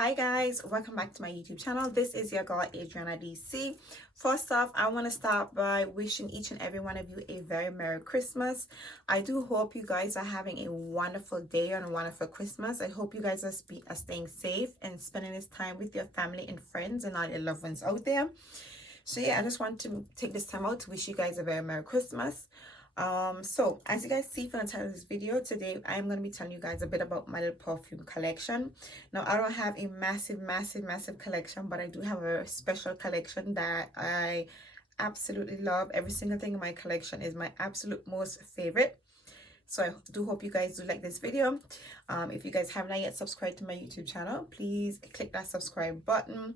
Hi guys, welcome back to my YouTube channel. This is your girl AdriennaDC. First off, I want to start by wishing each and every one of you a very Merry Christmas. I do hope you guys are having a wonderful day and a wonderful Christmas. I hope you guys are staying safe and spending this time with your family and friends and all your loved ones out there. So yeah, I just want to take this time out to wish you guys a very Merry Christmas. So as you guys see from the title of this video, today I'm going to be telling you guys a bit about my little perfume collection. Now, I don't have a massive collection, but I do have a special collection that I absolutely love. Every single thing in my collection is my absolute most favorite. So I do hope you guys do like this video. If you guys have not yet subscribed to my YouTube channel, please click that subscribe button.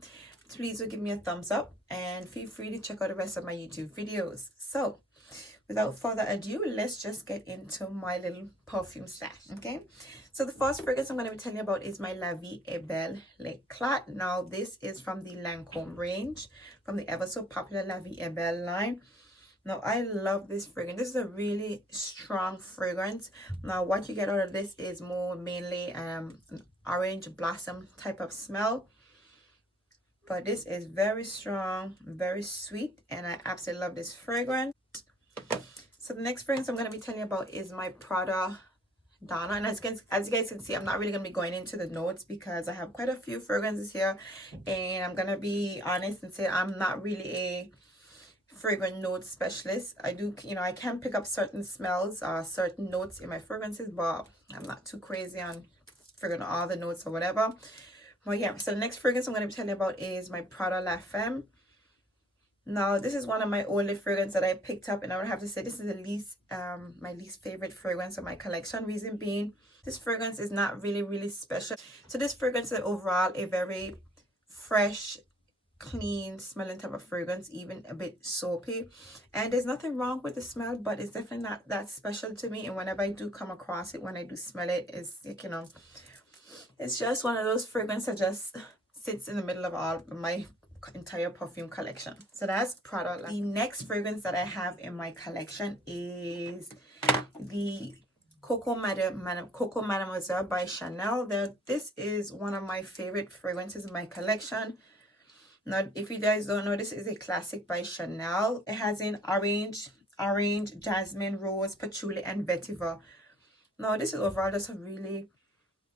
Please do give me a thumbs up and feel free to check out the rest of my YouTube videos. So without further ado, let's just get into my little perfume stash, okay? So the first fragrance I'm going to be telling you about is my La Vie est Belle L'Eclat. Now, this is from the Lancôme range, from the ever so popular La Vie est Belle line. Now, I love this fragrance. This is a really strong fragrance. Now, what you get out of this is mainly an orange blossom type of smell. But this is very strong, very sweet, and I absolutely love this fragrance. So the next fragrance I'm going to be telling you about is my Prada Donna. And as you guys can see, I'm not really going to be going into the notes because I have quite a few fragrances here. And I'm going to be honest and say I'm not really a fragrance note specialist. I do, I can pick up certain smells, certain notes in my fragrances, but I'm not too crazy on figuring out all the notes or whatever. Well, yeah, so the next fragrance I'm going to be telling you about is my Prada La Femme. Now, this is one of my older fragrances that I picked up, and I would have to say this is the least, my least favorite fragrance of my collection. Reason being, this fragrance is not really special. So this fragrance is overall a very fresh, clean smelling type of fragrance, even a bit soapy. And there's nothing wrong with the smell, but it's definitely not that special to me. And whenever I do come across it, when I do smell it, it's like, it's just one of those fragrances that just sits in the middle of all of my entire perfume collection. So that's Prada. The next fragrance that I have in my collection is the Coco Mademoiselle by Chanel. This is one of my favorite fragrances in my collection. Now, if you guys don't know, this is a classic by Chanel. It has in orange, jasmine, rose, patchouli, and vetiver. Now, this is overall just a really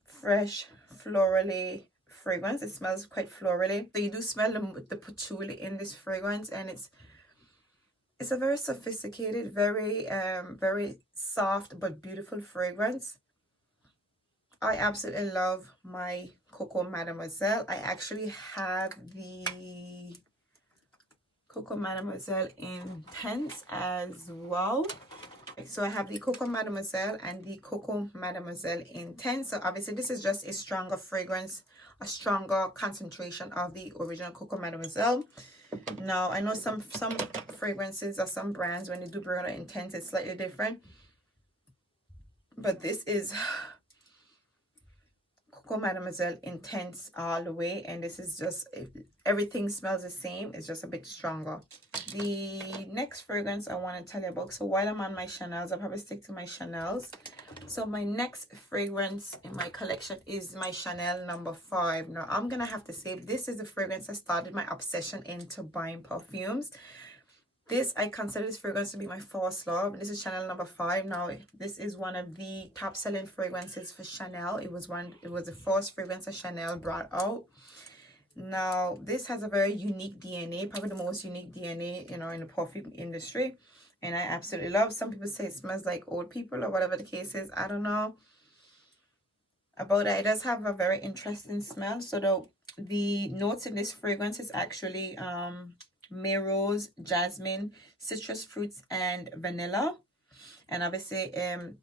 fresh, florally fragrance. It smells quite florally. So you do smell the patchouli in this fragrance, and it's a very sophisticated, very soft but beautiful fragrance. I absolutely love my Coco Mademoiselle. I actually have the Coco Mademoiselle Intense as well. So I have the Coco Mademoiselle and the Coco Mademoiselle Intense. So obviously this is just a stronger fragrance, a stronger concentration of the original Coco Mademoiselle. Now, I know some fragrances or some brands, when they do bring out Intense, it's slightly different. But this is Coco Mademoiselle Intense all the way, and this is just, everything smells the same. It's just a bit stronger. The next fragrance I want to tell you about, so while I'm on my Chanels, I'll probably stick to my Chanels. So my next fragrance in my collection is my Chanel No. 5. Now, I'm gonna have to say this is the fragrance that started my obsession into buying perfumes. I consider this fragrance to be my first love. This is Chanel No. 5. Now, this is one of the top selling fragrances for Chanel. It was the first fragrance that Chanel brought out. Now, this has a very unique DNA, probably the most unique DNA, in the perfume industry. And I absolutely love. Some people say it smells like old people or whatever the case is. I don't know about it. It does have a very interesting smell. So the notes in this fragrance is actually May rose, jasmine, citrus fruits, and vanilla. And obviously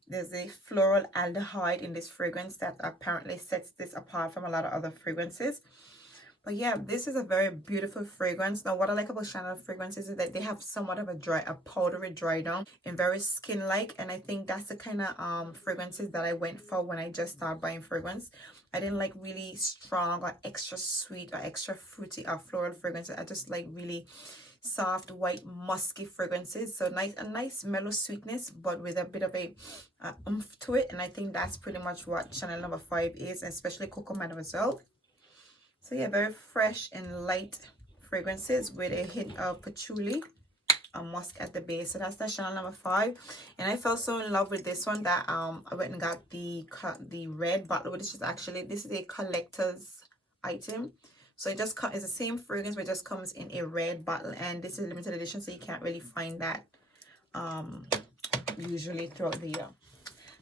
there's a floral aldehyde in this fragrance that apparently sets this apart from a lot of other fragrances. But yeah, this is a very beautiful fragrance. Now, what I like about Chanel fragrances is that they have somewhat of a powdery dry down and very skin-like. And I think that's the kind of fragrances that I went for when I just started buying fragrance. I didn't like really strong or extra sweet or extra fruity or floral fragrances. I just like really soft, white, musky fragrances. So a nice mellow sweetness, but with a bit of a oomph to it. And I think that's pretty much what Chanel No. 5 is, especially Coco Mademoiselle. So yeah, very fresh and light fragrances with a hint of patchouli and musk at the base. So that's the Chanel number 5, and I fell so in love with this one that I went and got the red bottle, which is actually, this is a collector's item. So it just it's the same fragrance, but it just comes in a red bottle, and this is limited edition, so you can't really find that usually throughout the year.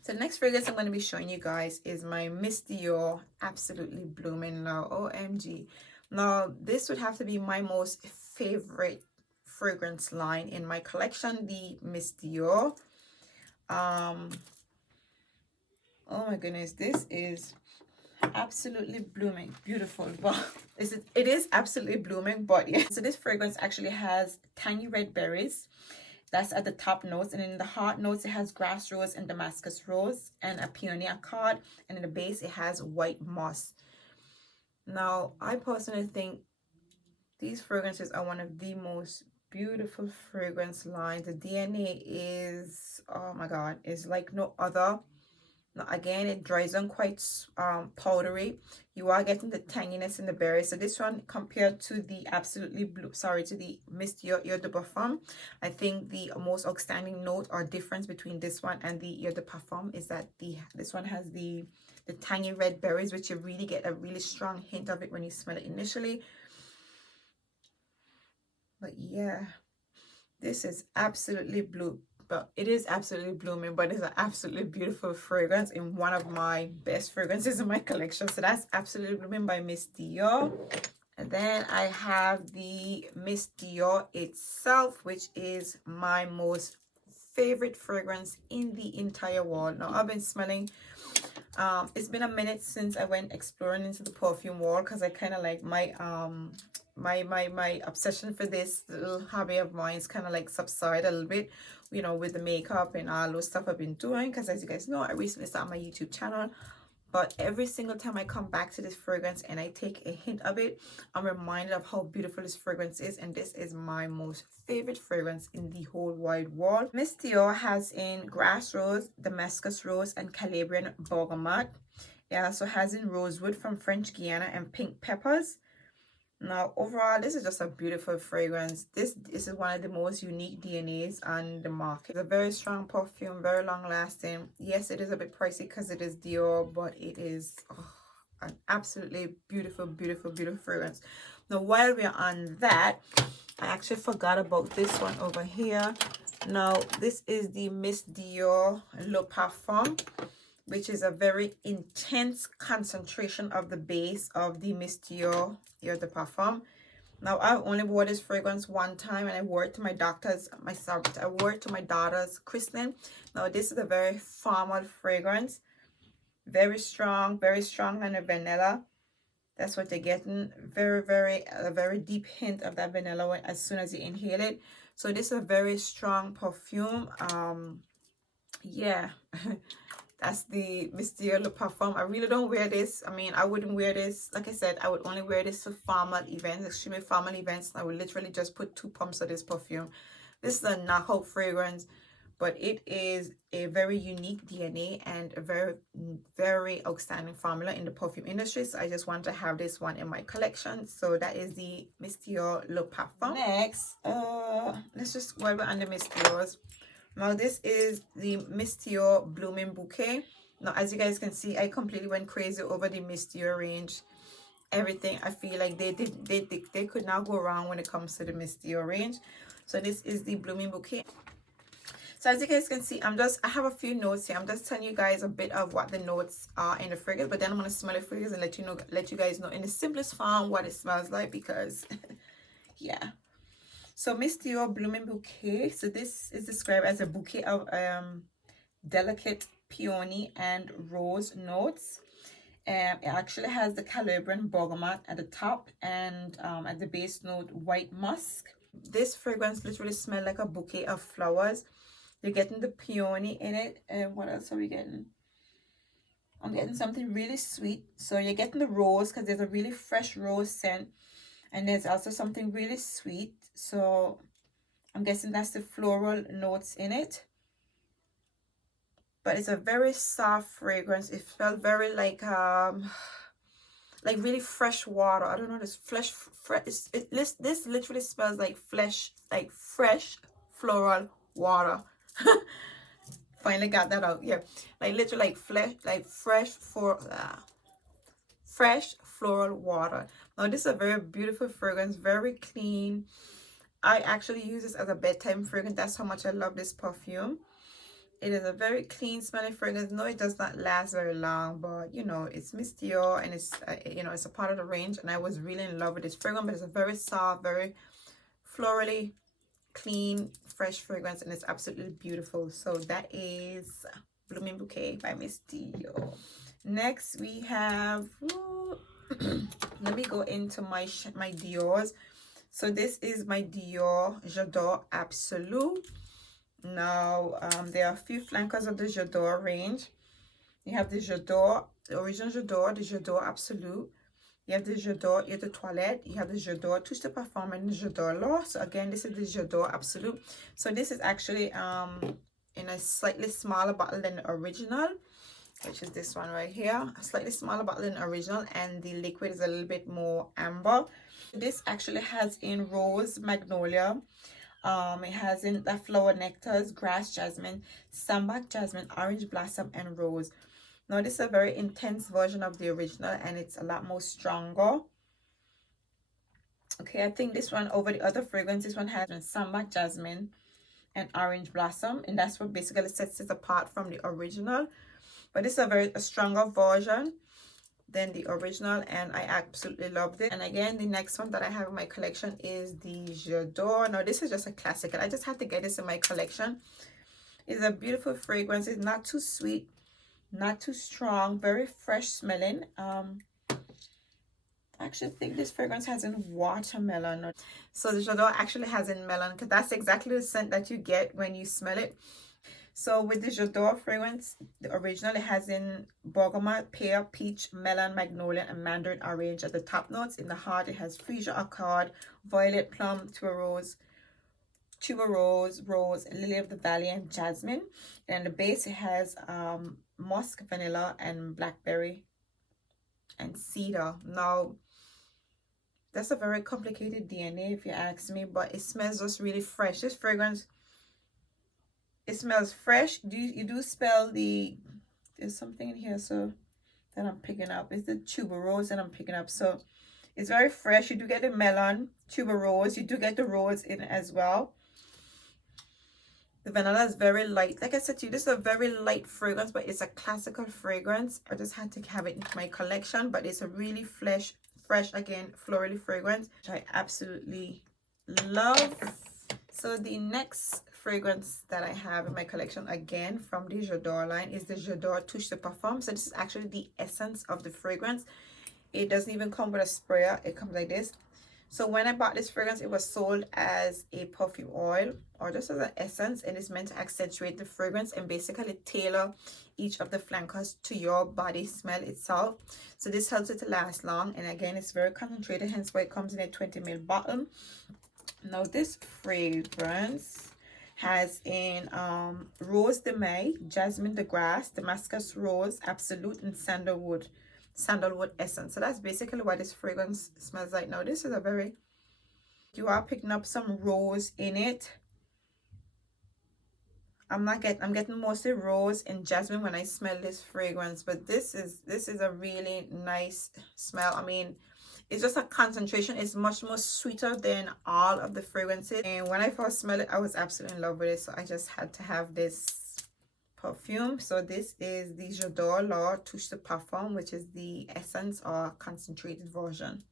So the next fragrance I'm going to be showing you guys is my Miss Dior Absolutely Blooming Now. OMG. Now, this would have to be my most favorite fragrance line in my collection, the Miss Dior. Oh my goodness, this is absolutely blooming, beautiful. But it is absolutely blooming, but yeah. So this fragrance actually has tiny red berries. That's at the top notes, and in the heart notes it has grass rose and Damascus rose and a peony accord, and in the base it has white moss. Now, I personally think these fragrances are one of the most beautiful fragrance lines. The DNA is, oh my god, is like no other. Now, again, it dries on quite powdery. You are getting the tanginess in the berries. So this one, compared to the Absolutely Blue, sorry, to the Miss Dior Eau de Parfum, I think the most outstanding note or difference between this one and the Eau de Parfum is that this one has the tangy red berries, which you really get a really strong hint of it when you smell it initially. But yeah, this is absolutely blue. But it is absolutely blooming, but it's an absolutely beautiful fragrance in one of my best fragrances in my collection. So that's Absolutely Blooming by Miss Dior. And then I have the Miss Dior itself, which is my most favorite fragrance in the entire world. Now, I've been smelling, it's been a minute since I went exploring into the perfume world, because I kind of like my obsession for this little hobby of mine is kind of like subside a little bit, you know, with the makeup and all those stuff I've been doing, because as you guys know, I recently started my YouTube channel. But every single time I come back to this fragrance and I take a hint of it, I'm reminded of how beautiful this fragrance is, and this is my most favorite fragrance in the whole wide world. Miss Dior has in grass rose, Damascus rose, and Calabrian bergamot. It also has in rosewood from French Guiana and pink peppers. Now, overall, this is just a beautiful fragrance. This is one of the most unique DNAs on the market. It's a very strong perfume, very long lasting. Yes, it is a bit pricey because it is Dior, but it is an absolutely beautiful, beautiful, beautiful fragrance. Now, while we're on that, I actually forgot about this one over here. Now, this is the Miss Dior Le Parfum, which is a very intense concentration of the base of the Miss Dior Eau de Parfum. Now, I've only wore this fragrance one time, and I wore it to my daughter's christening. Now, this is a very formal fragrance, very strong on the vanilla. That's what you're getting. A very deep hint of that vanilla as soon as you inhale it. So this is a very strong perfume. Yeah. That's the Miss Dior Le Parfum. I really don't wear this. I mean, I wouldn't wear this. Like I said, I would only wear this for formal events, extremely formal events. I would literally just put 2 pumps of this perfume. This is a knockout fragrance, but it is a very unique DNA and a very, very outstanding formula in the perfume industry. So I just want to have this one in my collection. So that is the Miss Dior Le Parfum. Next, let's just, while we're on the Miss Dior's, now this is the Miss Dior Blooming Bouquet. Now, as you guys can see, I completely went crazy over the Miss Dior range. Everything, I feel like they could not go wrong when it comes to the Miss Dior range. So this is the Blooming Bouquet. So as you guys can see, I have a few notes here. I'm just telling you guys a bit of what the notes are in the fragrance, but then I'm gonna smell the fragrance and let you guys know in the simplest form what it smells like, because yeah. So Miss Dior Blooming Bouquet. So this is described as a bouquet of delicate peony and rose notes. It actually has the Calabrian bergamot at the top, and at the base note, white musk. This fragrance literally smells like a bouquet of flowers. You're getting the peony in it. And what else are we getting? I'm getting something really sweet. So you're getting the rose, because there's a really fresh rose scent. And there's also something really sweet. So I'm guessing that's the floral notes in it. But it's a very soft fragrance. It felt very like like really fresh water. I don't know, this this literally smells like fresh floral water. Finally got that out. Yeah, like literally like fresh floral water. Now this is a very beautiful fragrance, very clean. I actually use this as a bedtime fragrance. That's how much I love this perfume. It is a very clean smelling fragrance. No, it does not last very long, but you know, it's Miss Dior, and it's you know, it's a part of the range, and I was really in love with this fragrance. But it's a very soft, very florally clean, fresh fragrance, and it's absolutely beautiful. So that is Blooming Bouquet by Miss Dior. Next we have let me go into my Dior's. So this is my Dior Absolu. Now there are a few flankers of the J'adore range. You have the J'adore, the original J'adore, the J'adore Absolu. You have the J'adore Eau de Toilette. You have the J'adore Touché, Parfum, and the J'adore Law. So again, this is the J'adore Absolu. So this is actually in a slightly smaller bottle than the original, which is this one right here. A slightly smaller bottle than the original, and the liquid is a little bit more amber. This actually has in rose, magnolia. It has in the flower nectars, grass jasmine, sambac jasmine, orange blossom, and rose. Now this is a very intense version of the original, and it's a lot more stronger. Okay, I think this one over the other fragrance, this one has sambac jasmine and orange blossom, and that's what basically sets it apart from the original. But this is a stronger version than the original, and I absolutely loved it. And again, the next one that I have in my collection is the J'adore. Now this is just a classic, and I just had to get this in my collection. It's a beautiful fragrance. It's not too sweet, not too strong, very fresh smelling. I actually think this fragrance has in watermelon. So the J'adore actually has in melon, because that's exactly the scent that you get when you smell it. So with the J'adore fragrance, the original, it has in bergamot, pear, peach, melon, magnolia, and mandarin orange as the top notes. In the heart, it has freesia accord, violet, plum, tuberose, rose, lily of the valley, and jasmine. And the base, it has musk, vanilla, and blackberry, and cedar. Now, that's a very complicated DNA if you ask me, but it smells just really fresh. This fragrance, it smells fresh. You do smell there's something in here so that I'm picking up. It's the tuberose that I'm picking up. So it's very fresh. You do get the melon, tuberose. You do get the rose in as well. The vanilla is very light. Like I said to you, this is a very light fragrance, but it's a classical fragrance. I just had to have it in my collection, but it's a really fresh, again, florally fragrance, which I absolutely love. So the next fragrance that I have in my collection, again from the J'adore line, is the J'adore Touché Parfum. So this is actually the essence of the fragrance. It doesn't even come with a sprayer. It comes like this. So when I bought this fragrance, it was sold as a perfume oil or just as an essence, and it's meant to accentuate the fragrance and basically tailor each of the flankers to your body smell itself. So this helps it to last long, and again, it's very concentrated, hence why it comes in a 20 ml bottle. Now this fragrance has in rose de may, jasmine de grasse, damascus rose, absolute, and sandalwood essence. So that's basically what this fragrance smells like. Now this is a very, you are picking up some rose in it. I'm getting mostly rose and jasmine when I smell this fragrance, but this is a really nice smell. I mean, it's just a concentration. It's much more sweeter than all of the fragrances, and when I first smelled it, I was absolutely in love with it. So I just had to have this perfume. So this is the J'adore Law Touché Parfum, which is the essence or concentrated version.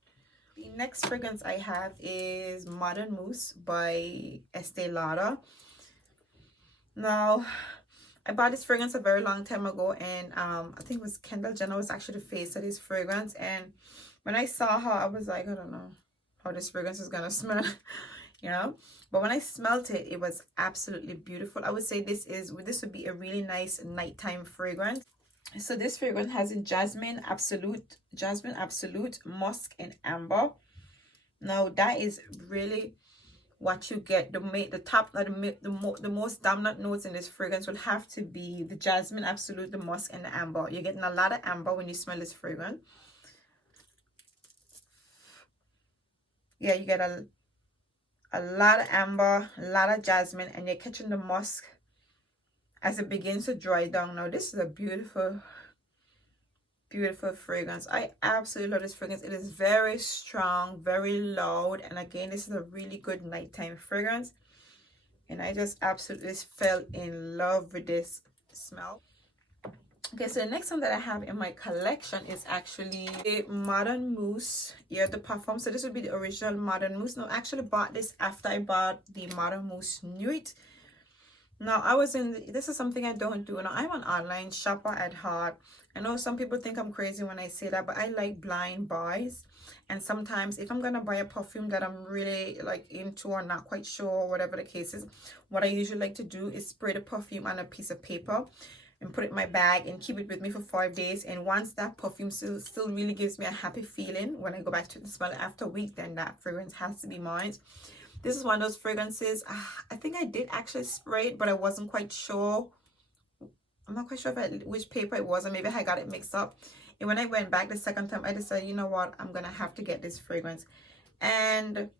The next fragrance I have is Modern Mousse by Ester Lauder. Now, I bought this fragrance a very long time ago, and I think it was Kendall Jenner was actually the face of this fragrance, and when I saw her, I was like, I don't know how this fragrance is gonna smell, you know. But when I smelled it, it was absolutely beautiful. I would say this would be a really nice nighttime fragrance. So this fragrance has in jasmine absolute, musk, and amber. Now that is really what you get. The most dominant notes in this fragrance will have to be the jasmine absolute, the musk, and the amber. You're getting a lot of amber when you smell this fragrance. yeah, you get a lot of amber, a lot of jasmine, and you're catching the musk as it begins to dry down. Now this is a beautiful, beautiful fragrance. I absolutely love this fragrance. It is very strong, very loud, and again, this is a really good nighttime fragrance, and I just absolutely fell in love with this smell. Okay, so the next one that I have in my collection is actually a Modern Mousse. Yeah, the Parfum. So this would be the original Modern Mousse. Now, I actually bought this after I bought the Modern Mousse Nuit. Now, this is something I don't do. Now, I'm an online shopper at heart. I know some people think I'm crazy when I say that, but I like blind buys. And sometimes if I'm going to buy a perfume that I'm really like into or not quite sure, or whatever the case is, what I usually like to do is spray the perfume on a piece of paper and put it in my bag and keep it with me for 5 days. And once that perfume still really gives me a happy feeling when I go back to the smell after a week, then that fragrance has to be mine. This is one of those fragrances. I think I did actually spray it, but I wasn't quite sure. I'm not quite sure which paper it was, or maybe I got it mixed up. And when I went back the second time, I decided, you know what, I'm gonna have to get this fragrance. And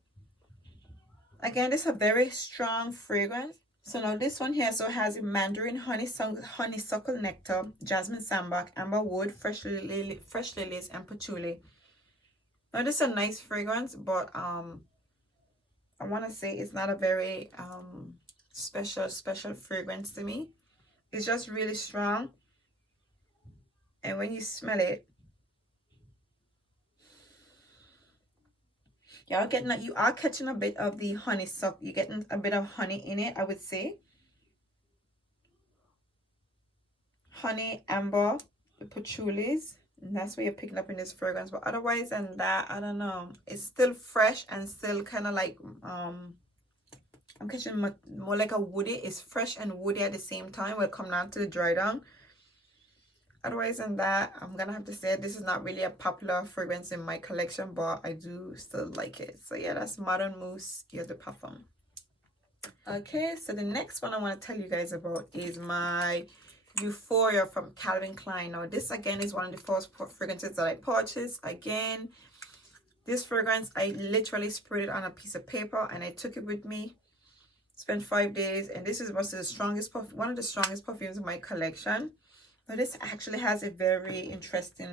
again, this is a very strong fragrance. So now this one here has mandarin, honeysuckle nectar, jasmine sambac, amber wood, fresh lilies, and patchouli. Now this is a nice fragrance, but I want to say it's not a very special fragrance to me. It's just really strong, and when you smell it, you are catching a bit of the honeysuckle. You're getting a bit of honey in it, I would say. Honey, amber, the patchoulis, and that's what you're picking up in this fragrance. But otherwise than that, I don't know. It's still fresh and still kind of like I'm catching more like a woody. It's fresh and woody at the same time. We'll come down to the dry down. Otherwise than that, I'm gonna have to say this is not really a popular fragrance in my collection, but I do still like it. So yeah, that's Modern Mousse Eau de Parfum. Okay, so the next one I want to tell you guys about is my Euphoria from Calvin Klein. Now this again is one of the first fragrances that I purchased. Again, this fragrance, I literally sprayed it on a piece of paper and I took it with me. Spent 5 days, and this is one of the strongest perfumes in my collection. Now this actually has a very interesting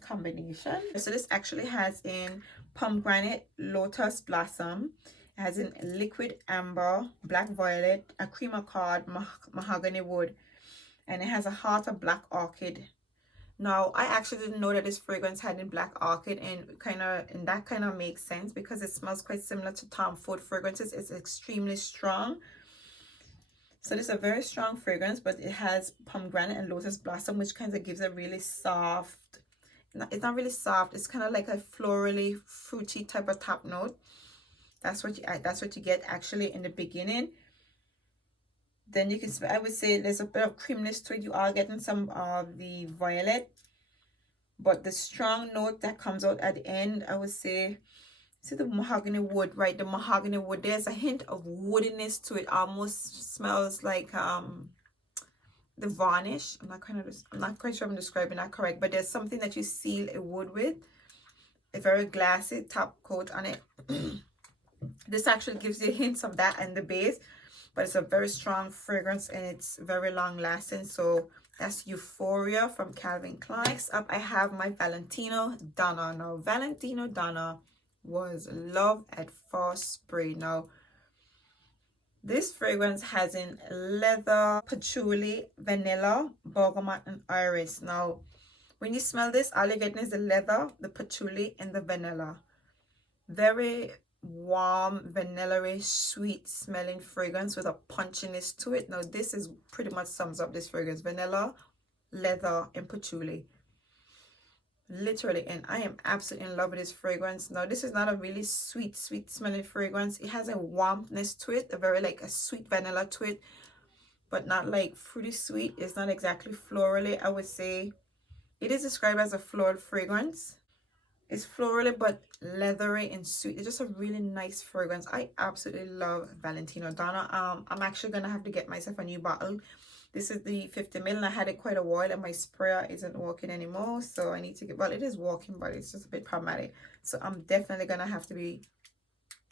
combination. So this actually has in pomegranate, lotus blossom. It has in liquid amber, black violet, a cream accord, mahogany wood, and it has a heart of black orchid. Now I actually didn't know that this fragrance had in black orchid, and that kind of makes sense because it smells quite similar to Tom Ford fragrances. It's extremely strong. So this is a very strong fragrance, but it has pomegranate and lotus blossom, which kind of gives a really soft, it's not really soft, it's kind of like a florally fruity type of top note. That's what you get actually in the beginning. Then you can smell, I would say there's a bit of creaminess to it. You are getting some of the violet, but the strong note that comes out at the end, I would say, see the mahogany wood, right? The mahogany wood, there's a hint of woodiness to it. Almost smells like the varnish. I'm not quite sure I'm describing that correct, but there's something that you seal a wood with, a very glassy top coat on it. This actually gives you hints of that in the base, but it's a very strong fragrance and it's very long lasting. So that's Euphoria from Calvin Klein. Next up, I have my Valentino Donna. Now, Valentino Donna was love at first spray. Now, this fragrance has in leather, patchouli, vanilla, bergamot, and iris. Now, when you smell this, all you're getting is the leather, the patchouli, and the vanilla. Very warm, vanilla-y, sweet smelling fragrance with a punchiness to it. Now this is pretty much sums up this fragrance: vanilla, leather, and patchouli, literally. And I am absolutely in love with this fragrance. Now this is not a really sweet smelling fragrance. It has a warmness to it, a very like a sweet vanilla to it, but not like fruity sweet. It's not exactly florally. I would say it is described as a floral fragrance. It's florally but leathery and sweet. It's just a really nice fragrance. I absolutely love Valentino Donna. I'm actually gonna have to get myself a new bottle This is the 50 ml, and I had it quite a while, and my sprayer isn't working anymore, so I need to get, well, it is working, but it's just a bit problematic. So I'm definitely gonna have to be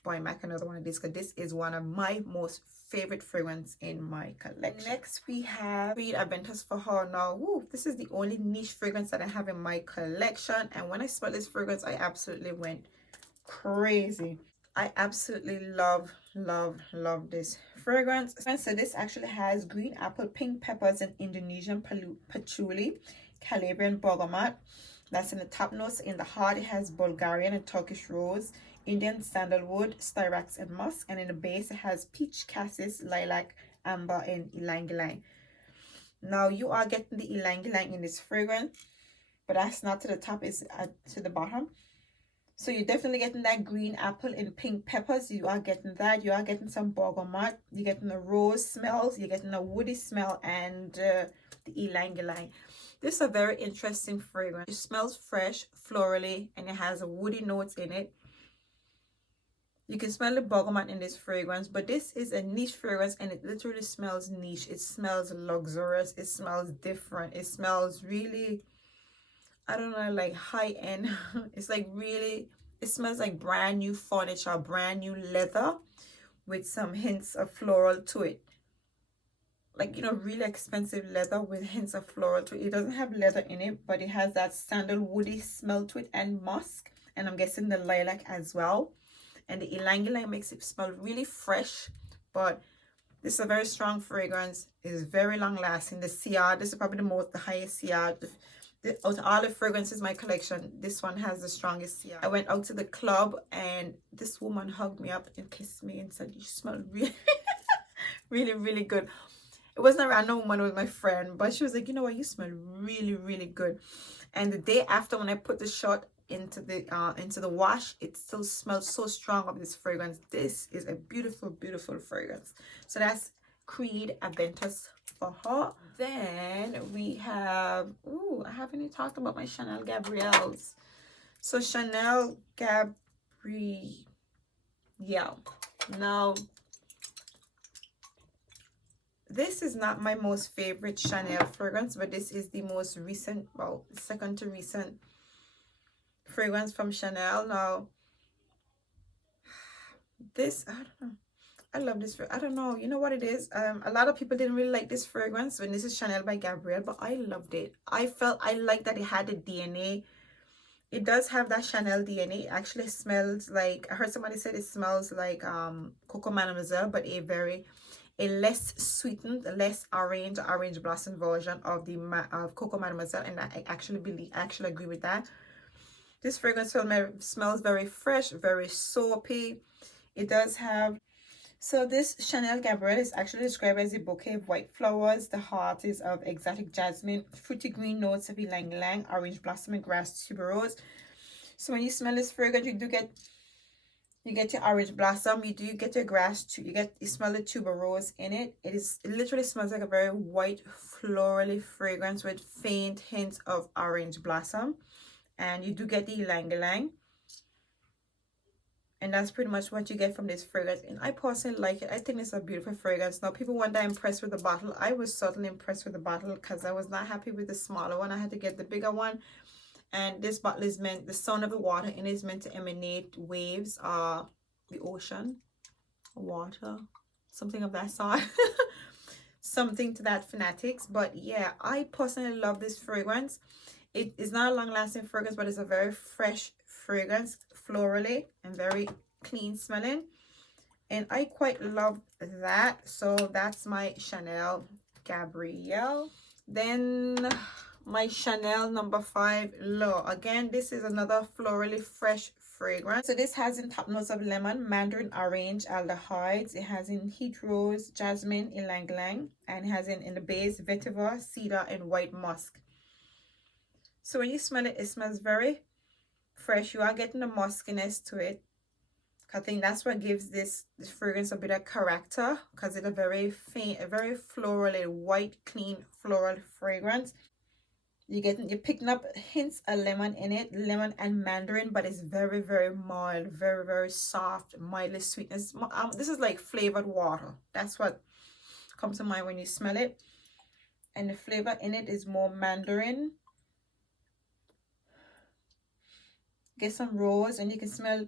buying back another one of these, because this is one of my most favorite fragrance in my collection. Next we have Adventist For Her. Now, woo, this is the only niche fragrance that I have in my collection, and when I smelled this fragrance, I absolutely went crazy. I absolutely love this fragrance. So this actually has green apple, pink peppers, and Indonesian patchouli, Calabrian bergamot. That's in the top notes. In the heart, it has Bulgarian and Turkish rose, Indian sandalwood, styrax, and musk. And in the base, it has peach, cassis, lilac, amber, and ylang ylang. Now, you are getting the ylang ylang in this fragrance, but that's not to the top, it's to the bottom. So you're definitely getting that green apple and pink peppers. You are getting that. You are getting some bergamot. You're getting the rose smells. You're getting a woody smell, and the ylang ylang. This is a very interesting fragrance. It smells fresh, florally, and it has a woody notes in it. You can smell the bergamot in this fragrance, but this is a niche fragrance, and it literally smells niche. It smells luxurious. It smells different. It smells really, I don't know, like high-end. It's like really, it smells like brand new furniture, brand new leather with some hints of floral to it. Like, you know, really expensive leather with hints of floral to it. It doesn't have leather in it, but it has that sandalwoody smell to it, and musk, and I'm guessing the lilac as well. And the ylang ylang makes it smell really fresh, but this is a very strong fragrance. It is very long lasting. The CR, this is probably the highest CR. Out of all the fragrances in my collection, this one has the strongest CR. I went out to the club, and this woman hugged me up and kissed me and said, "You smell really, really good." It wasn't a random woman, it was my friend, but she was like, "You know what, you smell really good." And the day after, when I put the shot into the wash, it still smells so strong of this fragrance. This is a beautiful fragrance. So that's Creed Adventist For Her. Then we have, ooh, I haven't even talked about my Chanel Gabrielle's. So Chanel Gabrielle. Now, this is not my most favorite Chanel fragrance, but this is the most recent, well, second to recent fragrance from Chanel. Now, this, I don't know, I love this. I don't know, you know what it is, a lot of people didn't really like this fragrance when this is Chanel by Gabrielle, but I loved it. I like that it had the DNA. It does have that Chanel DNA. It actually smells like, I heard somebody said it smells like Coco Mademoiselle, but a less sweetened, less orange blossom version of the Coco Mademoiselle, and I actually agree with that. This fragrance smells very fresh, very soapy. It does have, so this Chanel Gabrielle is actually described as a bouquet of white flowers. The heart is of exotic jasmine, fruity green notes of ylang ylang, orange blossom, and grass tuberose. So when you smell this fragrance, you get your orange blossom, you get your grass, you smell the tuberose in it. It literally smells like a very white florally fragrance with faint hints of orange blossom, and you do get the ylang ylang, and that's pretty much what you get from this fragrance. And I personally like it. I think it's a beautiful fragrance. Now, people wonder, impressed with the bottle. I was certainly impressed with the bottle, because I was not happy with the smaller one. I had to get the bigger one. And this bottle is meant, the sound of the water in it is meant to emanate waves, the ocean, water, something of that sort. Something to that fanatics. But yeah, I personally love this fragrance. It is not a long-lasting fragrance, but it's a very fresh fragrance, florally, and very clean smelling. And I quite love that. So that's my Chanel Gabrielle. Then my Chanel No. 5 Law. Again, this is another florally fresh fragrance. So this has in top notes of lemon, mandarin orange, aldehydes. It has in heat rose, jasmine, ylang ylang, and it has in the base vetiver, cedar, and white musk. So when you smell it, it smells very fresh. You are getting the muskiness to it. I think that's what gives this fragrance a bit of character, because it's a very faint, a very floral, a white, clean floral fragrance. You're picking up hints of lemon in it, lemon and mandarin, but it's very mild, very soft, mildly sweetness. This is like flavored water. That's what comes to mind when you smell it. and the flavor in it is more mandarin. Get some rose, and you can smell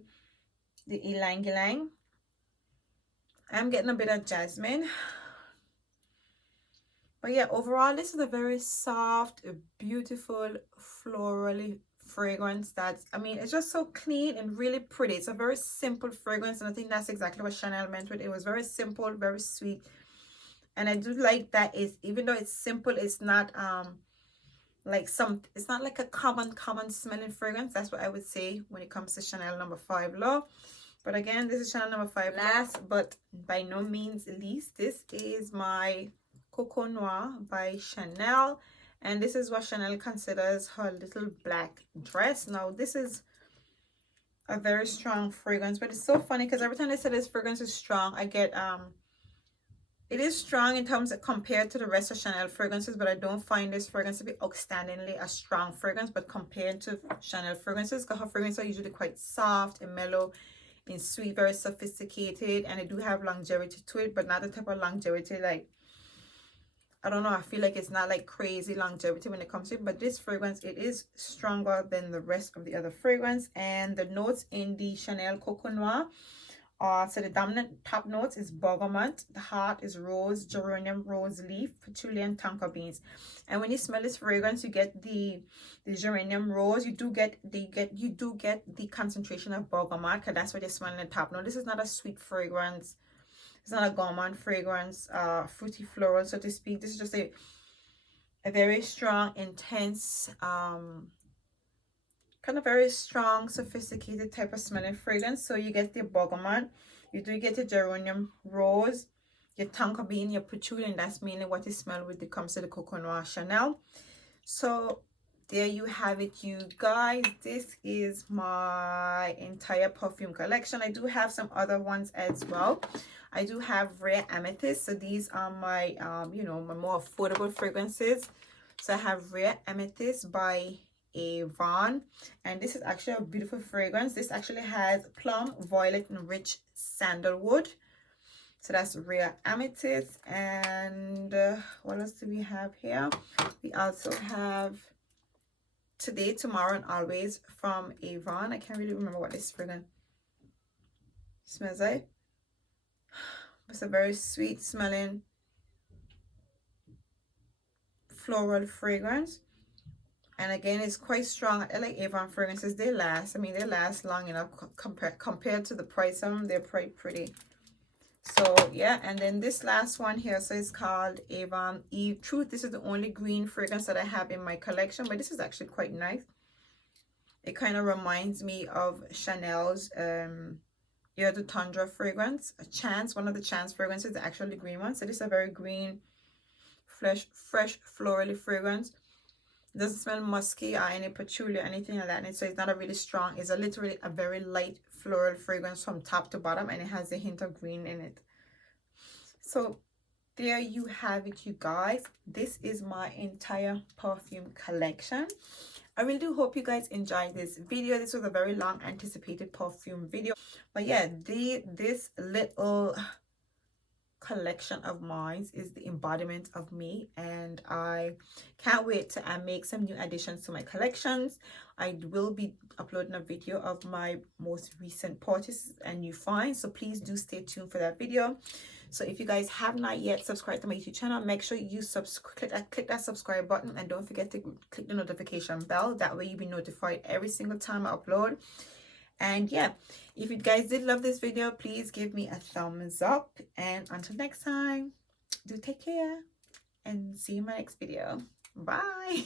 the ylang ylang. I'm getting a bit of jasmine. But yeah, overall, this is a very soft, beautiful, florally fragrance that's, I mean, it's just so clean and really pretty. It's a very simple fragrance, and I think that's exactly what Chanel meant with it. It was very simple, very sweet. And I do like that it's, even though it's simple, it's not like it's not like a common smelling fragrance. That's what I would say when it comes to Chanel No. 5 Law. But again, this is Chanel No. 5 last, but by no means least, this is my Coco Noir by Chanel, and this is what Chanel considers her little black dress. Now this is a very strong fragrance, but it's so funny because every time they say this fragrance is strong, I get it is strong in terms of compared to the rest of Chanel fragrances, but I don't find this fragrance to be outstandingly a strong fragrance. But compared to Chanel fragrances, because her fragrances are usually quite soft and mellow and sweet, very sophisticated, and they do have longevity to it, but not the type of longevity like, I don't know, I feel like it's not like crazy longevity when it comes to it. But this fragrance, it is stronger than the rest of the other fragrance. And the notes in the Chanel Coco Noir are, so the dominant top notes is bergamot, the heart is rose, geranium, rose leaf, patchouli, and tonka beans. And when you smell this fragrance, you get the geranium rose. You do get the concentration of bergamot, because that's what you're smelling in the top note. This is not a sweet fragrance. It's not a gourmand fragrance, fruity floral, so to speak. This is just a very strong, intense, kind of very strong, sophisticated type of smelling fragrance. So you get the bergamot, you do get the geranium rose, your tonka bean, your patchouli, and that's mainly what you smell when it comes to the Coco Noir Chanel. So there you have it, you guys. This is my entire perfume collection. I do have some other ones as well. I do have Rare Amethyst. So these are my, you know, my more affordable fragrances. So I have Rare Amethyst by Avon. And this is actually a beautiful fragrance. This actually has plum, violet, and rich sandalwood. So that's Rare Amethyst. And what else do we have here? We also have Today, Tomorrow, and Always from Avon. I can't really remember what this fragrance smells like. It's a very sweet smelling floral fragrance, and again, it's quite strong. I like Avon fragrances. They last, I mean, they last long enough compared to the price of them. They're quite pretty. So yeah, and then this last one here, so it's called Avon Eve Truth. This is the only green fragrance that I have in my collection, but this is actually quite nice. It kind of reminds me of Chanel's Air de Tundra fragrance, a Chance. One of the Chance fragrances, the actually green one. So this is a very green, fresh florally fragrance. It doesn't smell musky or any patchouli or anything like that. And so it's not a really strong, it's a literally a very light floral fragrance from top to bottom, and it has a hint of green in it. So there you have it, you guys. This is my entire perfume collection. I really do hope you guys enjoyed this video. This was a very long anticipated perfume video, but yeah, this little collection of mine is the embodiment of me, and I can't wait to make some new additions to my collections. I will be uploading a video of my most recent purchases and new finds, so please do stay tuned for that video. So if you guys have not yet subscribed to my YouTube channel, make sure you click that subscribe button, and don't forget to click the notification bell. That way you'll be notified every single time I upload. And yeah, if you guys did love this video, please give me a thumbs up. And until next time, do take care and see you in my next video. Bye.